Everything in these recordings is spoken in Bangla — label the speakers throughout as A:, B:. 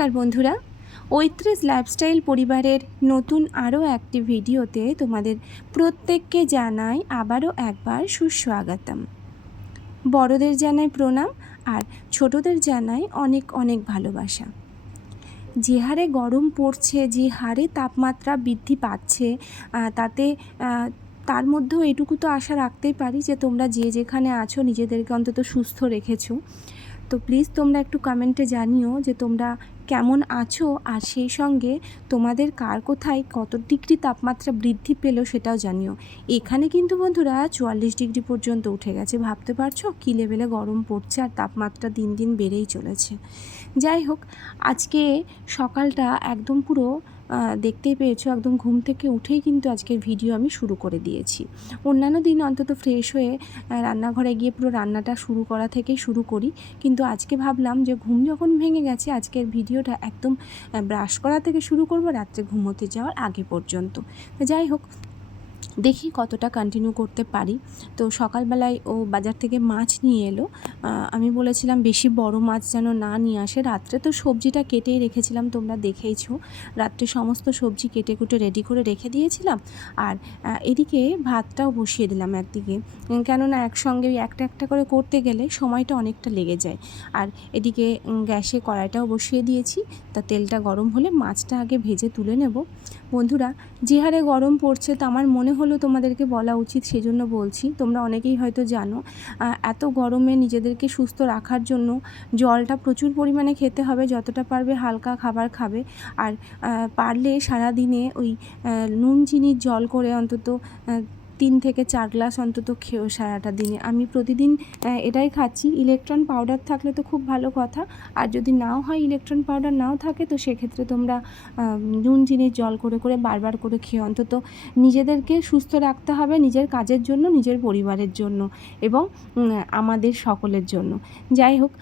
A: নমস্কার বন্ধুরা। ঐত্রিশ লাইফস্টাইল পরিবারের নতুন আরও একটি ভিডিওতে তোমাদের প্রত্যেককে জানাই আবারও একবার সুস্বাগতম। বড়দের জানাই প্রণাম আর ছোটদের জানাই অনেক অনেক ভালোবাসা। যে হারে গরম পড়ছে, যে হারে তাপমাত্রা বৃদ্ধি পাচ্ছে তাতে তার মধ্যেও এটুকু তো আশা রাখতেই পারি যে তোমরা যে যেখানে আছো নিজেদেরকে অন্তত সুস্থ রেখেছো। তো প্লিজ তোমরা একটু কমেন্টে জানিও যে তোমরা কেমন আছো? আর সেই সঙ্গে তোমাদের কার কোথায় কত ডিগ্রি তাপমাত্রা বৃদ্ধি পেল সেটাও জানিও। এখানে কিন্তু বন্ধুরা চুয়াল্লিশ ডিগ্রি পর্যন্ত উঠে গেছে। ভাবতে পারছ? কী লেভেলে গরম পড়ছে আর তাপমাত্রা দিন দিন বেড়েই চলেছে। যাই হোক, আজকে সকালটা একদম পুরো দেখতেই পেয়েছ, একদম ঘুম থেকে উঠেই কিন্তু আজকের ভিডিও আমি শুরু করে দিয়েছি। অন্যান্য দিন অন্তত ফ্রেশ হয়ে রান্নাঘরে গিয়ে পুরো রান্নাটা শুরু করা থেকেই শুরু করি। কিন্তু আজকে ভাবলাম যে ঘুম যখন ভেঙে গেছে, আজকের ভিডিওটা একদম ব্রাশ করা থেকে শুরু করব, রাত্রে ঘুমোতে যাওয়ার আগে পর্যন্ত। যাই হোক দেখি কতটা কন্টিনিউ করতে পারি। তো সকালবেলায় ও বাজার থেকে মাছ নিয়ে এলো। আমি বলেছিলাম বেশি বড় মাছ যেন না নিয়ে আসে। রাত্রে তো সবজিটা কেটেই রেখেছিলাম, তোমরা দেখেইছো। রাত্রে সমস্ত সবজি কেটে কুটে রেডি করে রেখে দিয়েছিলাম। আর এদিকে ভাতটাও বসিয়ে দিলাম একদিকে। কেননা একসঙ্গে ওই একটা একটা করে করতে গেলে সময়টা অনেকটা লেগে যায়। আর এদিকে গ্যাসে কড়াইটাও বসিয়ে দিয়েছি। তা তেলটা গরম হলে মাছটা আগে ভেজে তুলে নেব। বন্ধুরা, যে হারে গরম পড়ছে তো আমার মনে হলো তোমাদেরকে বলা উচিত, সেজন্য বলছি। তোমরা অনেকেই হয়তো জানো এত গরমে নিজেদেরকে সুস্থ রাখার জন্য জলটা প্রচুর পরিমাণে খেতে হবে, যতটা পারবে হালকা খাবার খাবে। আর পারলে সারা দিনে ওই নুন, চিনির জল করে অন্তত তিন থেকে চার গ্লাস অন্তত খেয়েও সারাটা দিনে। আমি প্রতিদিন এটাই খাচ্ছি। ইলেকট্রন পাউডার থাকলে তো খুব ভালো কথা। আর যদি নাও হয় ইলেকট্রন পাউডার নাও থাকে তো সেক্ষেত্রে তোমরা নুন চিনির জল করে করে বারবার করে খেয়ে অন্তত নিজেদেরকে সুস্থ রাখতে হবে নিজের কাজের জন্য নিজের পরিবারের জন্য এবং আমাদের সকলের জন্য। যাই হোক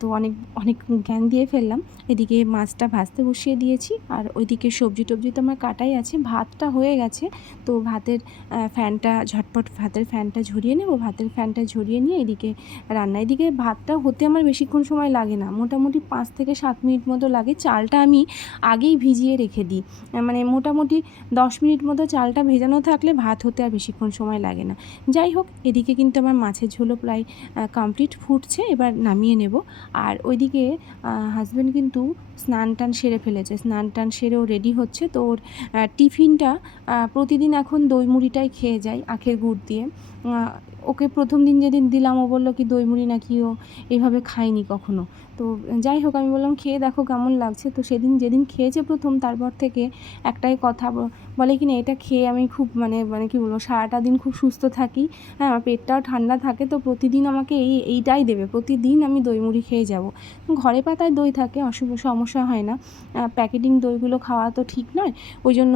A: তো অনেক অনেক জ্ঞান দিয়ে ফেললাম। এদিকে মাছটা ভাজতে বসিয়ে দিয়েছি। আর ওইদিকে সবজি টবজি তো আমার কাটাই আছে। ভাতটা হয়ে গেছে। তো ভাতের আহ, ফ্যানটা ঝটপট ভাতের ফ্যানটা ঝরিয়ে নেব, ভাতের ফ্যানটা ঝরিয়ে নিয়ে এদিকে রান্না এদিকে ভাতটা হতে আমার বেশিক্ষণ সময় লাগে না। মোটামুটি পাঁচ থেকে সাত মিনিট মতো লাগে। চালটা আমি আগেই ভিজিয়ে রেখে দিই। মানে মোটামুটি দশ মিনিট মতো চালটা ভেজানো থাকলে ভাত হতে আর বেশিক্ষণ সময় লাগে না। যাই হোক, এদিকে কিন্তু আমার মাছের ঝোলও প্রায় কমপ্লিট ফুটছে। এবার নামিয়ে নেব। আর ওইদিকে হাজব্যান্ড কিন্তু স্নান টান সেরে ফেলেছে। স্নান টান সেরেও রেডি হচ্ছে। তো ওর টিফিনটা প্রতিদিন এখন দই মুড়িটাই খেয়ে যায়। আখের গুড় দিয়ে। ওকে প্রথম দিন যেদিন দিলাম, ও বলল কি দই মুড়ি নাকি ও এইভাবে খায়নি কখনো। তো যাই হোক, আমি বললাম, খেয়ে দেখো কেমন লাগছে। তো সেদিন যেদিন খেয়েছে প্রথম, তারপর থেকে একটাই কথা বলে কি না, এটা খেয়ে আমি খুব মানে মানে কি বলব, সারাটা দিন খুব সুস্থ থাকি। হ্যাঁ আমার পেটটাও ঠান্ডা থাকে, তো প্রতিদিন আমাকে এই, এইটাই দেবে। প্রতিদিন আমি দইমুড়ি খেয়ে যাব। ঘরে পাতায় দই থাকে অসুখ সমস্যা হয় না। প্যাকেটিং দইগুলো খাওয়া তো ঠিক নয়। ওই জন্য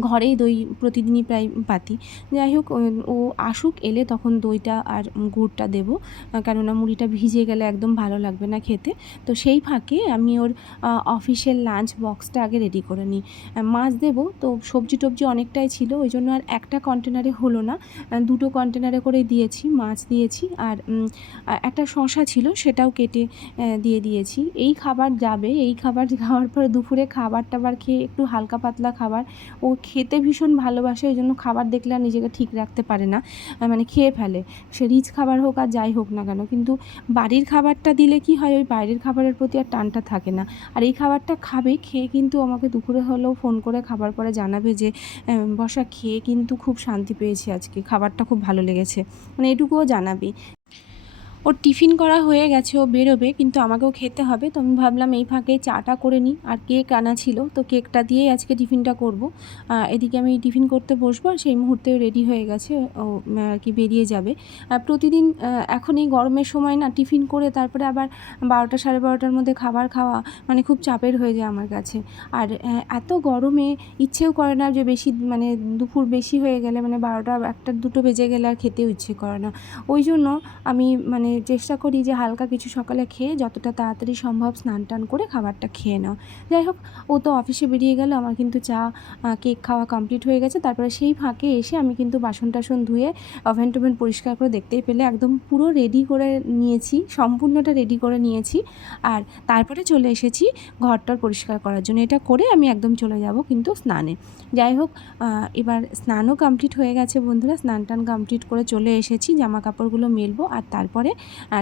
A: ঘরেই দই প্রতিদিনই প্রায় পাতি। যাই হোক, ও- আসুক, এলে তখন দইটা আর গুড়টা দেবো। কেননা মুড়িটা ভিজে গেলে একদম ভালো লাগবে না খেতে। তো সেই ফাঁকে আমি ওর অফিসের লাঞ্চ বক্সটা আগে রেডি করে নিই। মাছ দেবো, তো সবজি টবজি অনেকটাই ছিল, ওই জন্য আর একটা কন্টেনারে হলো না। দুটো কন্টেনারে করে দিয়েছি, মাছ দিয়েছি আর একটা শশা ছিল, সেটাও কেটে দিয়ে দিয়েছি। এই খাবার যাবে, এই খাবার খাওয়ার পরে দুপুরে খাবার টাবার খেয়ে একটু হালকা পাতলা খাবার, ও খেতে ভীষণ ভালোবাসে, ওই জন্য খাবার দেখলে আর নিজেকে ঠিক রাখতে পারে না। মানে খেয়ে ফেলে। সে রিচ খাবার হোক আর যাই হোক না কেন, কিন্তু বাড়ির খাবারটা দিলে কি হয়? ওই বাইরের খাবারের প্রতি আর টানটা থাকে না। আর এই খাবারটা খাবে, খেয়ে কিন্তু আমাকে দুপুরে হলেও ফোন করে খাবার পরে জানাবে যে বসা খেয়ে কিন্তু খুব শান্তি পেয়েছি আজকে। খাবারটা খুব ভালো লেগেছে। মানে এটুকুও জানাবি। ওর টিফিন করা হয়ে গেছে, ও বেরোবে, কিন্তু আমাকেও খেতে হবে। তো আমি ভাবলাম এই ফাঁকে চাটা করে নিই। আর কেক আনা ছিল, তো কেকটা দিয়েই আজকে টিফিনটা করব। এদিকে আমি টিফিন করতে বসবো, আর সেই মুহূর্তে রেডি হয়ে গেছে, ও আর কি বেরিয়ে যাবে। আর প্রতিদিন এখন এই গরমের সময় না, টিফিন করে তারপরে আবার বারোটা সাড়ে বারোটার মধ্যে খাবার খাওয়া মানে খুব চাপের হয়ে যায় আমার কাছে। আর এত গরমে ইচ্ছেও করে না যে বেশি মানে দুপুর বেশি হয়ে গেলে মানে বারোটা, একটা দুটো বেজে গেলে আর খেতেও ইচ্ছে করে না। ওই জন্য আমি মানে চেষ্টা করি যে হালকা কিছু সকালে খেয়ে যতটা তাড়াতাড়ি সম্ভব স্নান টান করে খাবারটা খেয়ে নাও যাই হোক, ও তো অফিসে বেরিয়ে গেল, আমার কিন্তু চা কেক খাওয়া কমপ্লিট হয়ে গেছে। তারপরে সেই ফাঁকে এসে আমি কিন্তু বাসন টাসন ধুয়ে ওভেন টোভেন পরিষ্কার করে দেখতেই পেলে একদম পুরো রেডি করে নিয়েছি, সম্পূর্ণটা রেডি করে নিয়েছি। আর তারপরে চলে এসেছি ঘরটার পরিষ্কার করার জন্য। এটা করে আমি একদম চলে যাব কিন্তু স্নানে। যাই হোক এবার স্নানও কমপ্লিট হয়ে গেছে বন্ধুরা। স্নান টান কমপ্লিট করে চলে এসেছি, জামা কাপড়গুলো মেলবো আর তারপরে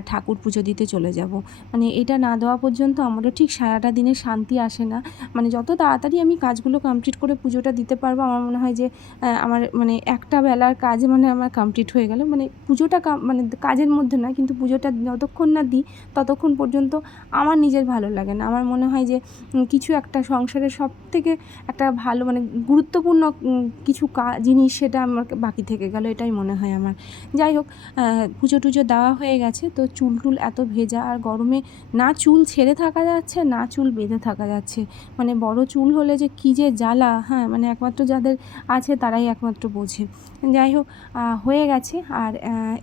A: ঠাকুর পুজো দিতে চলে যাব। মানে এটা না দেওয়া পর্যন্ত আমারও ঠিক সারাটা দিনে শান্তি আসে না। মানে যত তাড়াতাড়ি আমি কাজগুলো কমপ্লিট করে পুজোটা দিতে পারব, আমার মনে হয় যে আমার মানে একটা বেলার কাজ মানে আমার কমপ্লিট হয়ে গেল। মানে পুজোটা মানে কাজের মধ্যে না কিন্তু পুজোটা যতক্ষণ না দিই, ততক্ষণ পর্যন্ত আমার নিজের ভালো লাগে না। আমার মনে হয় যে কিছু একটা সংসারের সব থেকে একটা ভালো মানে গুরুত্বপূর্ণ কিছু জিনিস সেটা আমার বাকি থেকে গেল, এটাই মনে হয় আমার। যাই হোক পুজো টুজো দেওয়া হয়ে গেছে। তো চুল টুল এত ভেজা আর গরমে না চুল ছেড়ে থাকা যাচ্ছে, না চুল বেঁধে থাকা যাচ্ছে। মানে বড় চুল হলে যে কী যে জ্বালা হ্যাঁ মানে একমাত্র যাদের আছে তারাই একমাত্র বোঝে। যাই হোক হয়ে গেছে আর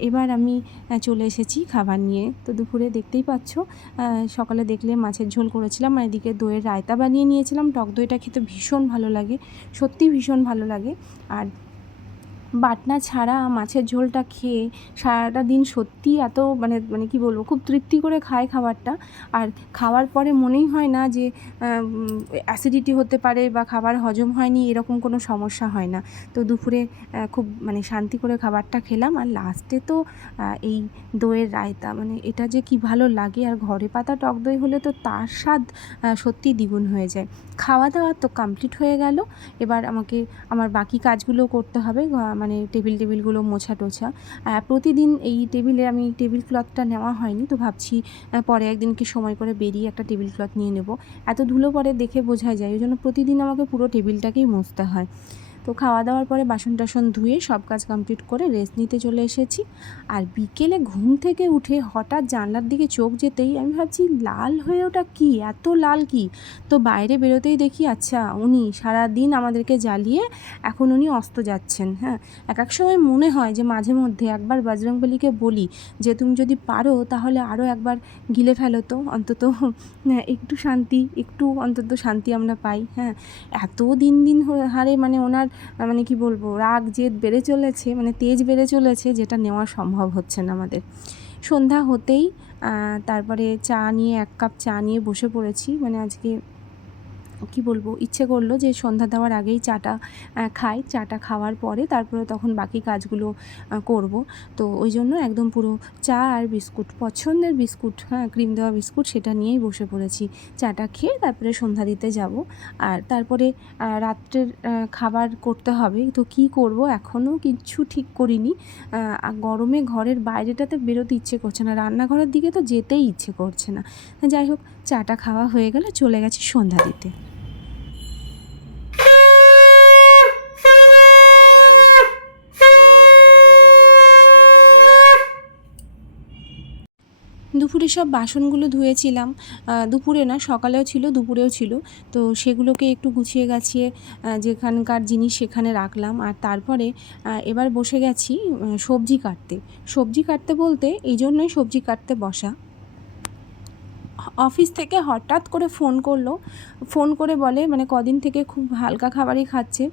A: এবার আমি চলে এসেছি খাবার নিয়ে। তো দুপুরে দেখতেই পাচ্ছ সকালে দেখলে মাছের ঝোল করেছিলাম আর এদিকে দইয়ের রায়তা বানিয়ে নিয়েছিলাম। টক দইটা খেতে ভীষণ ভালো লাগে সত্যি ভীষণ ভালো লাগে। আর বাটনা ছাড়া মাছের ঝোলটা খেয়ে সারাটা দিন সত্যি এত মানে মানে কি বলব খুব তৃপ্তি করে খায় খাবারটা। আর খাওয়ার পরে মনেই হয় না যে অ্যাসিডিটি হতে পারে বা খাবার হজম হয়নি এরকম কোনো সমস্যা হয় না। তো দুপুরে খুব মানে শান্তি করে খাবারটা খেলাম। আর লাস্টে তো এই দইয়ের রায়তা মানে এটা যে কি ভালো লাগে। আর ঘরে পাতা টক দই হলে তো তার স্বাদ সত্যি দ্বিগুণ হয়ে যায়। খাওয়া দাওয়া তো কমপ্লিট হয়ে গেল। এবার আমাকে আমার বাকি কাজগুলো করতে হবে। আহ, মানে টেবিল টেবিলগুলো মোছা টোছা। প্রতিদিন এই টেবিলে আমি টেবিল ক্লথটা নেওয়া হয়নি, তো ভাবছি পরে একদিনকে সময় করে বেরিয়ে একটা টেবিল ক্লথ নিয়ে নেব। এত ধুলো পরে দেখে বোঝা যায়, ওই জন্য প্রতিদিন আমাকে পুরো টেবিলটাকেই মুছতে হয়। তো খাওয়া দাওয়ার পরে বাসন টাসন ধুয়ে সব কাজ কমপ্লিট করে রেস্ট নিতে চলে এসেছি। আর বিকেলে ঘুম থেকে উঠে হঠাৎ জানলার দিকে চোখ যেতেই আমি ভাবছি, লাল হয়ে ওটা কী? এত লাল কি? তো বাইরে বেরোতেই দেখি আচ্ছা উনি সারা দিন আমাদেরকে জ্বালিয়ে এখন উনি অস্ত যাচ্ছেন হ্যাঁ। এক এক সময় মনে হয় যে মাঝে মধ্যে একবার বজরংবলীকে বলি যে, তুমি যদি পারো তাহলে আরও একবার গিলে ফেলো তো, অন্তত একটু শান্তি, একটু অন্তত শান্তি আমরা পাই। হ্যাঁ এত দিন দিন হারে মানে ওনার মানে কি বলব, রাগ, জেদ বেড়ে চলেছে মানে তেজ বেড়ে চলেছে, যেটা নেওয়া সম্ভব হচ্ছে না আমাদের। সন্ধ্যা হতেই তারপরে চা নিয়ে, এক কাপ চা নিয়ে বসে পড়েছি। মানে আজকে কি বলব, ইচ্ছে করল যে সন্ধ্যা দেওয়ার আগেই চাটা খাই। চাটা খাওয়ার পরে তারপরে তখন বাকি কাজগুলো করব। তো ওই জন্য একদম পুরো চা আর বিস্কুট, পছন্দের বিস্কুট হ্যাঁ ক্রিম দেওয়া বিস্কুট সেটা নিয়েই বসে পড়েছি। চাটা খেয়ে তারপরে সন্ধ্যা দিতে যাব। আর তারপরে রাত্রের খাবার করতে হবে। তো কি করব? এখনও কিচ্ছু ঠিক করিনি। গরমে ঘরের বাইরেটাতে বেরোতে ইচ্ছে করছে না। রান্নাঘরের দিকে তো যেতেই ইচ্ছে করছে না। যাই হোক, চাটা খাওয়া হয়ে গেলে চলে গেছি সন্ধ্যা দিতে। দুপুরে সব বাসনগুলো ধুয়েছিলাম। দুপুরে না, সকালেও ছিল, দুপুরেও ছিল। তো সেগুলোকে একটু গুছিয়ে গাছিয়ে যেখানকার জিনিস সেখানে রাখলাম। আর তারপরে এবার বসে গেছি সবজি কাটতে। সবজি কাটতে বলতে এই জন্যই সবজি কাটতে বসা। অফিস থেকে হঠাৎ করে ফোন করল। ফোন করে বলে মানে কদিন থেকে খুব হালকা খাবারই খাচ্ছে।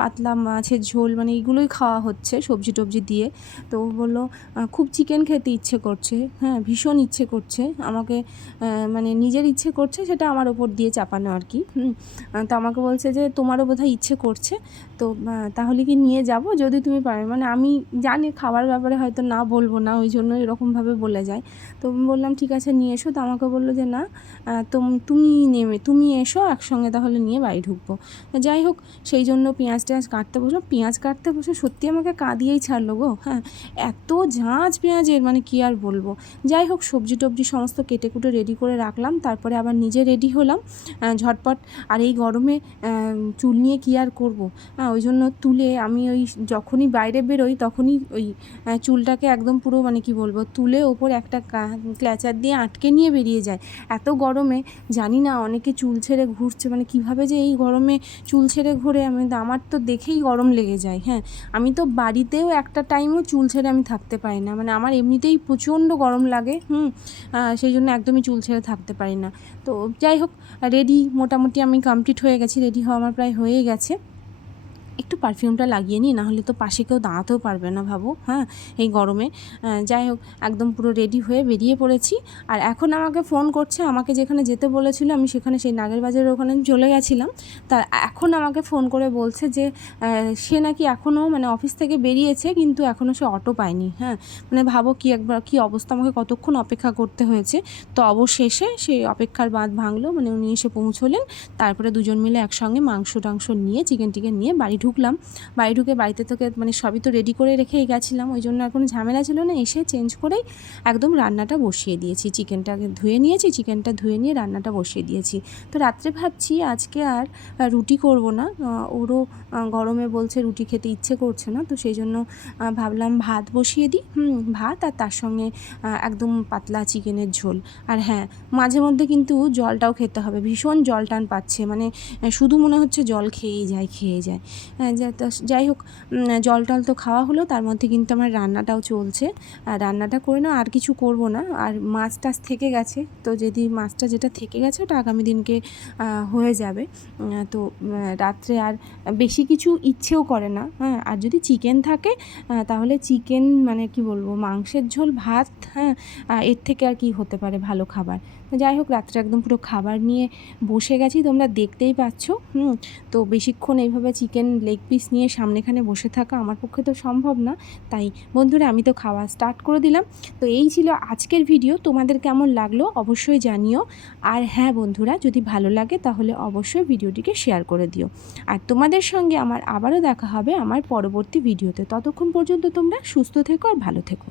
A: পাতলা মাছের ঝোল মানে এইগুলোই খাওয়া হচ্ছে সবজি টবজি দিয়ে। তো বলল খুব চিকেন খেতে ইচ্ছে করছে। হ্যাঁ ভীষণ ইচ্ছে করছে। আমাকে মানে নিজের ইচ্ছে করছে সেটা আমার ওপর দিয়ে চাপানো আর কি। তো আমাকে বলছে যে, তোমারও বোধহয় ইচ্ছে করছে। তো তাহলে কি নিয়ে যাব যদি তুমি পারো? মানে আমি জানি খাবার ব্যাপারে হয়তো না বলব না, ওই জন্য এরকমভাবে বলে যায়। তো বললাম, ঠিক আছে, নিয়ে এসো। তো আমাকে বলল যে, না তোম- নেমে, তুমি এসো, একসঙ্গে তাহলে নিয়ে বাড়ি ঢুকবো। যাই হোক, সেই জন্য পেঁয়াজ টেঁয়াজ কাটতে বসল পেঁয়াজ কাটতে বসে সত্যি আমাকে কাঁদিয়েই ছাড়লো গো। হ্যাঁ এত ঝাঁজ পেঁয়াজের মানে কি আর বলব। যাই হোক, সবজি টবজি সমস্ত কেটে কুটে রেডি করে রাখলাম। তারপরে আবার নিজে রেডি হলাম। ঝটপট, আর এই গরমে চুল নিয়ে কি আর করব? হ্যাঁ ওই জন্য তুলে আমি ওই যখনই বাইরে বেরোই তখনই ওই চুলটাকে একদম পুরো মানে কি বলব, তুলে ওপর একটা ক্ল্যাচার দিয়ে আটকে নিয়ে বেরিয়ে হারিয়ে যায়। এত গরমে জানি না অনেকে চুল ছেড়ে ঘুরছে মানে কীভাবে যে এই গরমে চুল ছেড়ে ঘুরে, আমি আমার তো দেখেই গরম লেগে যায় হ্যাঁ। আমি তো বাড়িতেও একটা টাইমও চুল ছেড়ে আমি থাকতে পারি না মানে আমার এমনিতেই প্রচণ্ড গরম লাগে, হুম সেই জন্য একদমই চুল ছেড়ে থাকতে পারি না। তো যাই হোক রেডি মোটামুটি আমি কমপ্লিট হয়ে গেছি রেডি হওয়া আমার প্রায় হয়ে গেছে। একটু পারফিউমটা লাগিয়ে নিই, নাহলে তো পাশে কেউ দাঁড়াতেও পারবে না ভাবো হ্যাঁ এই গরমে। যাই হোক, একদম পুরো রেডি হয়ে বেরিয়ে পড়েছি। আর এখন আমাকে ফোন করছে, আমাকে যেখানে যেতে বলেছিল, আমি সেখানে সেই নাগের বাজারের ওখানে চলে গেছিলাম। তা এখন আমাকে ফোন করে বলছে যে সে নাকি এখনও মানে অফিস থেকে বেরিয়েছে, কিন্তু এখনও সে অটো পায়নি হ্যাঁ। মানে ভাবো কি একবার, কি অবস্থা, আমাকে কতক্ষণ অপেক্ষা করতে হয়েছে। তো অবশেষে সেই অপেক্ষার বাঁধ ভাঙলো মানে উনি এসে পৌঁছলেন। তারপরে দুজন মিলে একসঙ্গে মাংস টাংস নিয়ে চিকেন টিকেন নিয়ে বাড়ি ঢুকলাম, বাড়ি ঢুকে বাড়িতে থেকে মানে সবই তো রেডি করে রেখেই গেছিলাম, ওই জন্য আর কোনো ঝামেলা ছিল না, এসে চেঞ্জ করেই একদম রান্নাটা বসিয়ে দিয়েছি চিকেনটাকে ধুয়ে নিয়েছি চিকেনটা ধুয়ে নিয়ে রান্নাটা বসিয়ে দিয়েছি। তো রাত্রে ভাবছি আজকে আর রুটি করব না ওরও গরমে বলছে রুটি খেতে ইচ্ছে করছে না, তো সেই জন্য ভাবলাম ভাত বসিয়ে দিই ভাত আর তার সঙ্গে একদম পাতলা চিকেনের ঝোল। আর হ্যাঁ মাঝে মধ্যে কিন্তু জলটাও খেতে হবে, ভীষণ জল টান পাচ্ছে মানে শুধু মনে হচ্ছে জল খেয়েই যায়, খেয়ে যায়। যাই হোক জল টল তো খাওয়া হলো, তার মধ্যে কিন্তু আমার রান্নাটাও চলছে। আর রান্নাটা করে না আর কিছু করব না। আর মাছ টাছ থেকে গেছে, তো যদি মাছটা যেটা থেকে গেছে, ওটা আগামী দিনকে হয়ে যাবে। তো রাত্রে আর বেশি কিছু ইচ্ছেও করে না হ্যাঁ। আর যদি চিকেন থাকে তাহলে চিকেন মানে কি বলব, মাংসের ঝোল, ভাত হ্যাঁ। এর থেকে আর কি হতে পারে ভালো খাবার। যাই হোক, রাত্রে একদম পুরো খাবার নিয়ে বসে গেছি, তোমরা দেখতেই পাচ্ছ। হুম, তো বেশিক্ষণ এইভাবে চিকেন লেগ পিস নিয়ে সামনেখানে বসে থাকা আমার পক্ষে তো সম্ভব না। তাই বন্ধুরা, আমি তো খাওয়া স্টার্ট করে দিলাম। তো এই ছিল আজকের ভিডিও তোমাদের কেমন লাগল অবশ্যই জানিও। আর হ্যাঁ বন্ধুরা, যদি ভালো লাগে তাহলে অবশ্যই ভিডিওটিকে শেয়ার করে দিও। আর তোমাদের সঙ্গে আমার আবারও দেখা হবে আমার পরবর্তী ভিডিওতে ততক্ষণ পর্যন্ত তোমরা সুস্থ থেকো আর ভালো থেকো।